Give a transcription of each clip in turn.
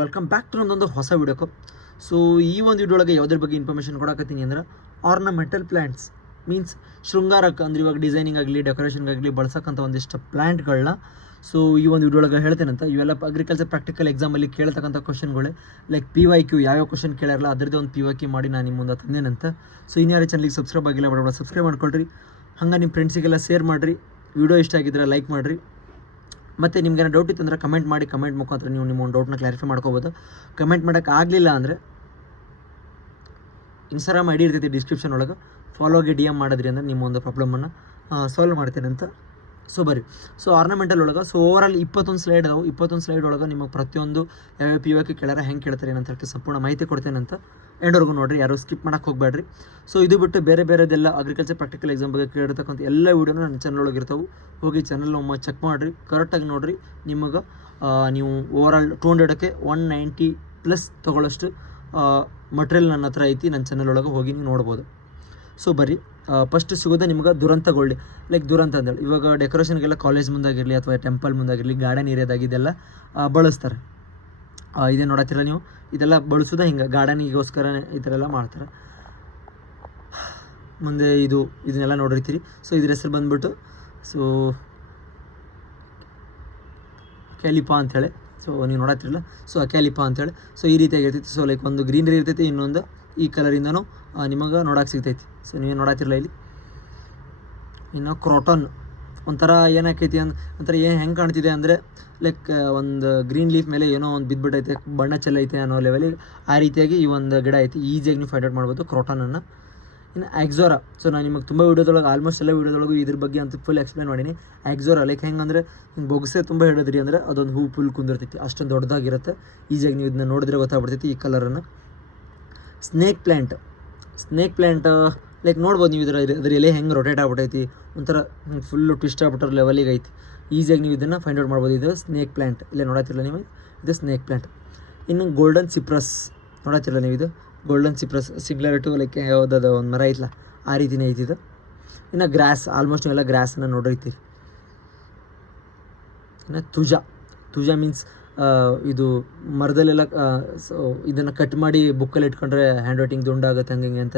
Welcome back to ನಮ್ಮದೊಂದು ಹೊಸ ವಿಡಿಯೋಕ್ಕೆ. So ಈ ಒಂದು ವಿಡಿಯೋ ಒಳಗೆ ಯಾವುದ್ರ ಬಗ್ಗೆ ಇನ್ಫಾರ್ಮೇಷನ್ ಕೊಡಕತ್ತೀನಿ ಅಂದ್ರೆ ಆರ್ನಮೆಂಟಲ್ ಪ್ಲ್ಯಾಂಟ್ಸ್ ಮೀನ್ಸ್ ಶೃಂಗಾರಕ್ಕೆ ಅಂದ್ರೆ ಇವಾಗ ಡಿಸೈನಿಂಗ್ ಆಗಲಿ ಡೆಕೋರೇಷನ್ಗಾಗಲಿ ಬಳಸಕ್ಕಂಥ ಒಂದಿಷ್ಟು ಪ್ಲ್ಯಾಂಟ್ಗಳನ್ನ ಸೊ ಈ ಒಂದು ವಿಡಿಯೋ ಒಳಗೆ ಹೇಳ್ತೇನಂತ. ಇವೆಲ್ಲ ಅಗ್ರಿಕಲ್ಚರ್ ಪ್ರಾಕ್ಟಿಕಲ್ ಎಕ್ಸಾಮಲ್ಲಿ ಕೇಳ್ತಕ್ಕಂಥ ಕ್ವಶನ್ಗಳೇ, ಲೈಕ್ PYQ ಯಾವ್ಯಾವ ಕ್ವಶನ್ ಕೇಳಿರಲ್ಲ ಅದರದ್ದೇ ಒಂದು PYQ ಮಾಡಿ ನಾನು ನಿಮ್ಮ ಮುಂದೆ ತಂದೇನಂತ. ಸೊ ಇನ್ಯಾರು ಚಾನಲ್ಗೆ ಸಬ್ಸ್ಕ್ರೈಬ್ ಆಗಿಲ್ಲ ಬಡ ಸಬ್ಸ್ಕ್ರೈಬ್ ಮಾಡ್ಕೊಳ್ರಿ, ಹಂಗೆ ನಿಮ್ಮ ಫ್ರೆಂಡ್ಸಿಗೆಲ್ಲ ಶೇರ್ ಮಾಡಿರಿ, ವಿಡಿಯೋ ಇಷ್ಟ ಆಗಿದ್ರೆ ಲೈಕ್ ಮಾಡಿರಿ. ಮತ್ತು ನಿಮ್ಗೆ ಡೌಟ್ ಇತ್ತು ಅಂದರೆ ಕಮೆಂಟ್ ಮಾಡಿ, ಕಮೆಂಟ್ ಮುಖಾಂತರ ನೀವು ನಿಮ್ಮ ಒಂದು ಡೌಟ್ನ ಕ್ಲಾರಿಫೈ ಮಾಡ್ಕೋಬೋದು. ಕಮೆಂಟ್ ಮಾಡೋಕ್ಕೆ ಆಗಲಿಲ್ಲ ಅಂದರೆ ಇನ್ಸ್ಟಾಗ್ರಾಮ್ ID ಇರ್ತೈತಿ ಡಿಸ್ಕ್ರಿಪ್ಷನ್ ಒಳಗೆ, ಫಾಲೋಗೆ DM ಮಾಡಿದ್ರಿ ಅಂದರೆ ನಿಮ್ಮ ಒಂದು ಪ್ರಾಬ್ಲಮನ್ನು ಸಾಲ್ವ್ ಮಾಡ್ತೇನೆ ಅಂತ. ಸೊ ಬರ್ರಿ, ಸೊ ಆರ್ನಮೆಂಟಲ್ ಒಳಗೆ ಸೊ ಓವರಾಲ್ 21 ಸ್ಲೈಡ್ ಅದಾವೆ. 21 ಸ್ಲೈಡ್ ಒಳಗೆ ನಿಮಗೆ ಪ್ರತಿಯೊಂದು ಯಾವ್ಯಾವ PYQ ಕೇಳ್ಯಾರ, ಹೆಂಗೆ ಕೇಳ್ತಾರೆ ಏನಂತ ಹೇಳಿ ಸಂಪೂರ್ಣ ಮಾಹಿತಿ ಕೊಡ್ತೇನೆ ಅಂತ. ಎಂಡ್ವರೆಗೂ ನೋಡಿರಿ, ಯಾರು ಸ್ಕಿಪ್ ಮಾಡೋಕ್ಕೆ ಹೋಗಬೇಡ್ರಿ. ಸೊ ಇದು ಬಿಟ್ಟು ಬೇರೆದೆಲ್ಲ ಅಗ್ರಿಕಲ್ಚರ್ ಪ್ರಾಕ್ಟಿಕಲ್ ಎಕ್ಸಾಮ್ ಬಗ್ಗೆ ಕೇಳಿರ್ತಕ್ಕಂಥ ಎಲ್ಲ ವೀಡಿಯೋನ ನನ್ನ ಚಾನಲ್ ಒಳಗೆ ಇರ್ತಾವೆ. ಹೋಗಿ ಚಾನಲ್ ಒಮ್ಮೆ ಚೆಕ್ ಮಾಡಿರಿ, ಕರೆಕ್ಟಾಗಿ ನೋಡಿರಿ. ನಿಮಗೆ ನೀವು ಓವರಾಲ್ 200ಕ್ಕೆ 190+ ತೊಗೊಳ್ಳೋಷ್ಟು ಮಟ್ರಿಯಲ್ ನನ್ನ ಹತ್ರ ಐತಿ, ನನ್ನ ಚಾನಲ್ ಒಳಗೆ ಹೋಗಿ ನೀವು ನೋಡ್ಬೋದು. ಸೊ ಬರ್ರಿ, ಫಸ್ಟ್ ಸಿಗೋದೇ ನಿಮ್ಗೆ ದುರಂತ ಗೋಲ್ಡಿ. ಲೈಕ್ ದುರಂತ ಅಂದೇಳಿ ಇವಾಗ ಡೆಕೋರೇಷನ್ಗೆಲ್ಲ ಕಾಲೇಜ್ ಮುಂದಾಗಿರಲಿ ಅಥವಾ ಟೆಂಪಲ್ ಮುಂದಾಗಿರಲಿ, ಗಾರ್ಡನ್ ಏರಿಯಾದಾಗ ಇದೆಲ್ಲ ಬಳಸ್ತಾರೆ. ಇದೇ ನೋಡತ್ತಿರ ನೀವು, ಇದೆಲ್ಲ ಬಳಸೋದೇ ಹಿಂಗೆ ಗಾರ್ಡನಿಗೋಸ್ಕರ ಈ ಥರ ಎಲ್ಲ ಮಾಡ್ತಾರೆ. ಮುಂದೆ ಇದನ್ನೆಲ್ಲ ನೋಡಿರ್ತೀರಿ. ಸೊ ಇದ್ರ ಹೆಸರು ಬಂದ್ಬಿಟ್ಟು ಸೊ ಕ್ಯಾಲಿಪಾ ಅಂಥೇಳಿ. ಸೊ ನೀವು ನೋಡತ್ತಿರಲ್ಲ, ಸೊ ಕ್ಯಾಲಿಪಾ ಅಂಥೇಳಿ. ಸೊ ಈ ರೀತಿಯಾಗಿ ಇರ್ತೈತಿ. ಸೊ ಲೈಕ್ ಒಂದು ಗ್ರೀನರಿ ಇರ್ತೈತಿ, ಇನ್ನೊಂದು ಈ ಕಲರಿಂದನೂ ನಿಮಗೆ ನೋಡೋಕೆ ಸಿಗ್ತೈತಿ. ಸೊ ನೀವೇನು ನೋಡತ್ತಿರಲ್ಲ ಇಲ್ಲಿ. ಇನ್ನು ಕ್ರೋಟನ್ ಒಂಥರ ಏನಾಕೈತಿ ಒಂಥರ ಹೆಂಗೆ ಕಾಣ್ತಿದೆ ಅಂದರೆ ಲೈಕ್ ಒಂದು ಗ್ರೀನ್ ಲೀಫ್ ಮೇಲೆ ಏನೋ ಒಂದು ಬಿದ್ದುಬಿಟ್ಟೈತೆ, ಬಣ್ಣ ಚೆಲ್ಲೈತೆ ಅನ್ನೋ ಲೆವೆಲಿಗೆ ಆ ರೀತಿಯಾಗಿ ಈ ಒಂದು ಗಿಡ ಐತಿ. ಈಸಿಯಾಗಿ ನೀವು ಫೈಂಡ್ ಔಟ್ ಮಾಡ್ಬೋದು ಕ್ರೋಟನನ್ನು. ಇನ್ನು ಎಕ್ಸೋರಾ, ಸೊ ನಾನು ನಿಮಗೆ ತುಂಬ ವೀಡಿಯೋದೊಳಗೆ ಆಲ್ಮೋಸ್ಟ್ ಎಲ್ಲ ವೀಡಿಯೋದೊಳಗೂ ಇದ್ರ ಬಗ್ಗೆ ಅಂತ ಫುಲ್ ಎಕ್ಸ್ಪ್ಲೇನ್ ಮಾಡೀನಿ. ಎಕ್ಸೋರಾ ಲೈಕ್ ಹೆಂಗಂದರೆ ಹಿಂಗೆ ಬೊಗಸೆ ತುಂಬ ಹೇಳಿದ್ರಿ ಅಂದರೆ ಅದೊಂದು ಹೂ ಫುಲ್ ಕುಂದಿರ್ತೈತಿ, ಅಷ್ಟೊಂದು ದೊಡ್ಡದಾಗಿರುತ್ತೆ. ಈಸಿಯಾಗಿ ನೀವು ಇದನ್ನ ನೋಡಿದ್ರೆ ಗೊತ್ತಾಗ್ಬಿಡ್ತೈತಿ ಈ ಕಲರನ್ನು. ಸ್ನೇಕ್ ಪ್ಲ್ಯಾಂಟ್ ಲೈಕ್ ನೋಡ್ಬೋದು ನೀವು, ಅದ್ರ ಎಲೆ ಹೆಂಗೆ ರೊಟೇಟ್ ಆಗ್ಬಿಟ್ಟೈತಿ, ಒಂಥರ ಫುಲ್ಲು ಟ್ವಿಸ್ಟ್ ಆಗ್ಬಿಟ್ಟರ ಲೆವೆಲಿಗೆ ಐತಿ. ಈಸಿಯಾಗಿ ನೀವು ಇದನ್ನು ಫೈಂಡ್ ಔಟ್ ಮಾಡ್ಬೋದು. ಇದು ಸ್ನೇಕ್ ಪ್ಲ್ಯಾಂಟ್, ಇಲ್ಲೇ ನೋಡತ್ತಿರಲ್ಲ ನೀವು, ಇದು ಸ್ನೇಕ್ ಪ್ಲ್ಯಾಂಟ್. ಇನ್ನು ಗೋಲ್ಡನ್ ಸಿಪ್ರಸ್ ನೋಡತ್ತಿರಲ್ಲ ನೀವು, ಇದು ಗೋಲ್ಡನ್ ಸಿಪ್ರಸ್ ಸಿಗ್ಲರ್ ಟು ಲೈಕ್ ಯಾವುದಾದ ಒಂದು ಮರ ಐತಲ್ಲ ಆ ರೀತಿನೇ ಐತಿದು. ಇನ್ನು ಗ್ರಾಸ್, ಆಲ್ಮೋಸ್ಟ್ ನೀವೆಲ್ಲ ಗ್ರಾಸನ್ನು ನೋಡಿರ್ತೀರಿ. ಇನ್ನು ತುಜಾ ಮೀನ್ಸ್ ಇದು ಮರದಲ್ಲೆಲ್ಲ ಸೊ ಇದನ್ನು ಕಟ್ ಮಾಡಿ ಬುಕ್ಕಲ್ಲಿ ಇಟ್ಕೊಂಡ್ರೆ ಹ್ಯಾಂಡ್ ರೈಟಿಂಗ್ ದುಂಡಾಗುತ್ತೆ ಹಂಗೆ ಅಂತ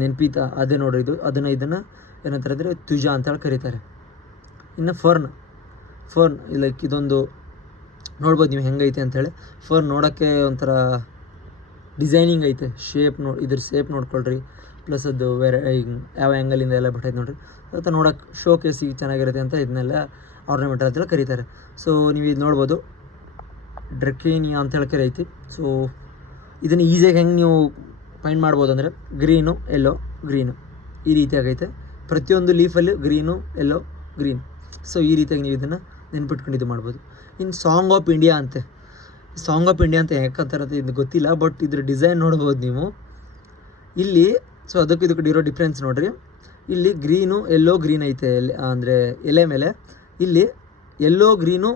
ನೆನಪಿತ, ಅದೇ ನೋಡ್ರಿ ಇದು. ಇದನ್ನು ಏನಂತಾರೆ ಅಂದರೆ ತುಜಾ ಅಂತೇಳಿ ಕರೀತಾರೆ. ಇನ್ನು ಫರ್ನ್ ಲೈಕ್ ಇದೊಂದು ನೋಡ್ಬೋದು ನೀವು ಹೆಂಗೈತೆ ಅಂಥೇಳಿ. ಫರ್ನ್ ನೋಡೋಕ್ಕೆ ಒಂಥರ ಡಿಸೈನಿಂಗ್ ಐತೆ, ಇದ್ರ ಶೇಪ್ ನೋಡ್ಕೊಳ್ರಿ. ಪ್ಲಸ್ ಅದು ಬೇರೆ ಯಾವ ಆ್ಯಂಗಲಿಂದ ಎಲ್ಲ ಬಿಟ್ಟೈತೆ ನೋಡಿರಿ, ಅಥವಾ ನೋಡೋಕೆ ಶೋ ಕೇಸಿಗೆ ಚೆನ್ನಾಗಿರುತ್ತೆ ಅಂತ ಇದನ್ನೆಲ್ಲ ಆರ್ನಮೆಂಟಲ್ ಅಂತೇಳಿ ಕರೀತಾರೆ. ಸೊ ನೀವು ಇದು ನೋಡ್ಬೋದು, ಡ್ರಕೇನಿಯಾ ಅಂತೇಳಿ ಕರೀತಿ. ಸೊ ಇದನ್ನು ಈಸಿಯಾಗಿ ಹೆಂಗೆ ನೀವು ಫೈಂಡ್ ಮಾಡ್ಬೋದು ಅಂದರೆ ಗ್ರೀನು ಎಲ್ಲೋ ಗ್ರೀನು ಈ ರೀತಿಯಾಗೈತೆ. ಪ್ರತಿಯೊಂದು ಲೀಫಲ್ಲಿ ಗ್ರೀನು ಎಲ್ಲೋ ಗ್ರೀನ್. ಸೊ ಈ ರೀತಿಯಾಗಿ ನೀವು ಇದನ್ನು ನೆನ್ಪಿಟ್ಕೊಂಡು ಇದು ಮಾಡ್ಬೋದು. ಇನ್ನು ಸಾಂಗ್ ಆಫ್ ಇಂಡಿಯಾ ಅಂತ ಯಾಕಂತಾರೆ ಇದು ಗೊತ್ತಿಲ್ಲ, ಬಟ್ ಇದ್ರ ಡಿಸೈನ್ ನೋಡ್ಬೋದು ನೀವು ಇಲ್ಲಿ. ಸೊ ಇದಕ್ಕೆ ಇರೋ ಡಿಫ್ರೆನ್ಸ್ ನೋಡಿರಿ. ಇಲ್ಲಿ ಗ್ರೀನು ಎಲ್ಲೋ ಗ್ರೀನ್ ಐತೆ ಅಂದರೆ ಎಲೆ ಮೇಲೆ, ಇಲ್ಲಿ ಎಲ್ಲೋ ಗ್ರೀನು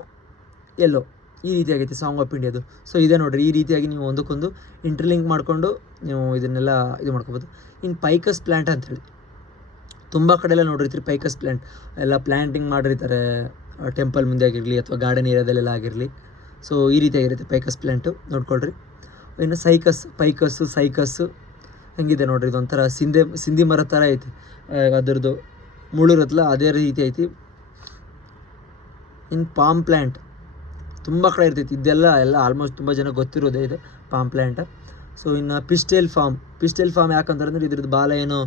ಎಲ್ಲೋ ಈ ರೀತಿಯಾಗೈತೆ ಸಾಂಗ್ ಆಫ್ ಇಂಡಿಯಾದು. ಸೊ ಇದೇ ನೋಡಿರಿ, ಈ ರೀತಿಯಾಗಿ ನೀವು ಒಂದಕ್ಕೊಂದು ಇಂಟರ್ಲಿಂಕ್ ಮಾಡಿಕೊಂಡು ನೀವು ಇದನ್ನೆಲ್ಲ ಇದು ಮಾಡ್ಕೋಬೋದು. ಇನ್ನು ಪೈಕಸ್ ಪ್ಲ್ಯಾಂಟ್ ಅಂಥೇಳಿ ತುಂಬ ಕಡೆ ಎಲ್ಲ ನೋಡಿರ್ತೀರಿ. ಪೈಕಸ್ ಪ್ಲ್ಯಾಂಟ್ ಎಲ್ಲ ಪ್ಲ್ಯಾಂಟಿಂಗ್ ಮಾಡಿರ್ತಾರೆ ಟೆಂಪಲ್ ಮುಂದೆ ಆಗಿರಲಿ ಅಥವಾ ಗಾರ್ಡನ್ ಏರಿಯಾದಲ್ಲೆಲ್ಲ ಆಗಿರಲಿ. ಸೊ ಈ ರೀತಿಯಾಗಿರುತ್ತೆ ಪೈಕಸ್ ಪ್ಲ್ಯಾಂಟು, ನೋಡ್ಕೊಳ್ರಿ. ಇನ್ನು ಸೈಕಸ್ಸು ಹೆಂಗಿದೆ ನೋಡಿರಿ, ಇದೊಂಥರ ಸಿಂಧಿ ಮರ ಥರ ಐತಿ, ಅದರದ್ದು ಮುಳ್ಳಿರುತ್ತಲ್ಲ ಅದೇ ರೀತಿ ಐತಿ. ಇನ್ನು ಪಾಮ್ ಪ್ಲ್ಯಾಂಟ್ ತುಂಬ ಕಡೆ ಇರ್ತೈತಿ, ಇದೆಲ್ಲ ಆಲ್ಮೋಸ್ಟ್ ತುಂಬ ಜನ ಗೊತ್ತಿರೋದೇ ಇದೆ ಪಾಮ್ ಪ್ಲ್ಯಾಂಟ್. ಸೊ ಇನ್ನು ಪಿಸ್ಟೇಲ್ ಫಾರ್ಮ್ ಯಾಕಂತಂದ್ರೆ ಇದ್ರದ್ದು ಬಾಲ ಏನೋ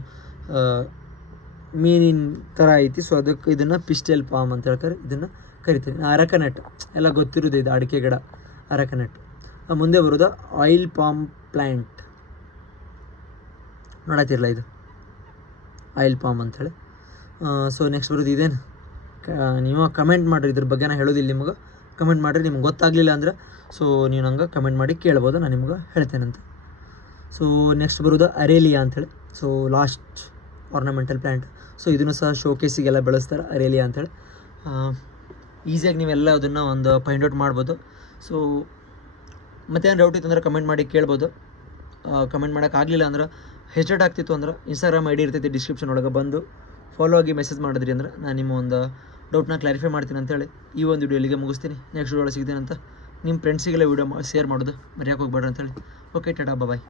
ಮೀನಿನ ಥರ ಐತಿ. ಸೊ ಅದಕ್ಕೆ ಇದನ್ನು ಪಿಸ್ಟೇಲ್ ಫಾರ್ಮ್ ಅಂತ ಹೇಳ್ತಾರೆ, ಇದನ್ನು ಕರಿತೀವಿ. ಅರಕನೆಟ್ ಎಲ್ಲ ಗೊತ್ತಿರೋದು, ಇದು ಅಡಿಕೆ ಗಿಡ ಅರಕನೆಟ್. ಮುಂದೆ ಬರೋದು ಆಯಿಲ್ ಪಾಮ್ ಪ್ಲ್ಯಾಂಟ್ ನೋಡತ್ತಿರಲ್ಲ, ಇದು ಆಯಿಲ್ ಪಾಮ್ ಅಂಥೇಳಿ. ಸೊ ನೆಕ್ಸ್ಟ್ ಬರೋದು ಇದೇನು, ನೀವು ಕಮೆಂಟ್ ಮಾಡಿರಿ, ಇದ್ರ ಬಗ್ಗೆ ನಾನು ಹೇಳೋದಿಲ್ಲ ನಿಮಗೆ. ಕಮೆಂಟ್ ಮಾಡಿರಿ, ನಿಮ್ಗೆ ಗೊತ್ತಾಗಲಿಲ್ಲ ಅಂದ್ರೆ ಸೊ ನೀವು ನಂಗೆ ಕಮೆಂಟ್ ಮಾಡಿ ಕೇಳ್ಬೋದು, ನಾನು ನಿಮ್ಗೆ ಹೇಳ್ತೇನಂತ. ಸೊ ನೆಕ್ಸ್ಟ್ ಬರೋದು ಅರೇಲಿಯಾ ಅಂಥೇಳಿ. So last ornamental plant. So ಇದನ್ನು ಸಹ ಶೋಕೇಸಿಗೆಲ್ಲ ಬೆಳೆಸ್ತಾರೆ, ಅರೇಲಿಯಾ ಅಂಥೇಳಿ. ಈಸಿಯಾಗಿ ನೀವೆಲ್ಲ ಅದನ್ನು ಒಂದು ಫೈಂಡ್ ಔಟ್ ಮಾಡ್ಬೋದು. ಸೊ ಮತ್ತೇನು ಡೌಟ್ ಇತ್ತು ಅಂದರೆ ಕಮೆಂಟ್ ಮಾಡಿ ಕೇಳ್ಬೋದು. ಕಮೆಂಟ್ ಮಾಡೋಕ್ಕಾಗಲಿಲ್ಲ ಅಂದ್ರೆ ಹೆಸ್ಟೇಟ್ ಆಗ್ತಿತ್ತು ಅಂದ್ರೆ ಇನ್ಸ್ಟಾಗ್ರಾಮ್ ID ಇರ್ತೈತಿ ಡಿಸ್ಕ್ರಿಪ್ಷನ್ ಒಳಗೆ, ಬಂದು ಫಾಲೋ ಆಗಿ ಮೆಸೇಜ್ ಮಾಡಿದ್ರಿ ಅಂದ್ರೆ ನಾನು ನಿಮ್ಮ ಒಂದು ಡೌಟ್ನ ಕ್ಲಾರಿಫೈ ಮಾಡ್ತೀನಿ ಅಂತೇಳಿ ಈ ಒಂದು ವಿಡಿಯೋ ಇಲ್ಲಿಗೆ ಮುಗಿಸ್ತೀನಿ. ನೆಕ್ಸ್ಟ್ ವಿಡಿಯೋ ಸಿಗ್ತೇನೆ ಅಂತ. ನಿಮ್ಮ ಫ್ರೆಂಡ್ಸಿಗೆಲ್ಲ ವೀಡಿಯೋ ಶೇರ್ ಮಾಡೋದು ಮರೆಯೋಕೆ ಹೋಗ್ಬೇಡ್ರಿ ಅಂತೇಳಿ. ಓಕೆ ಟಾಟಾ ಬಾಯ್.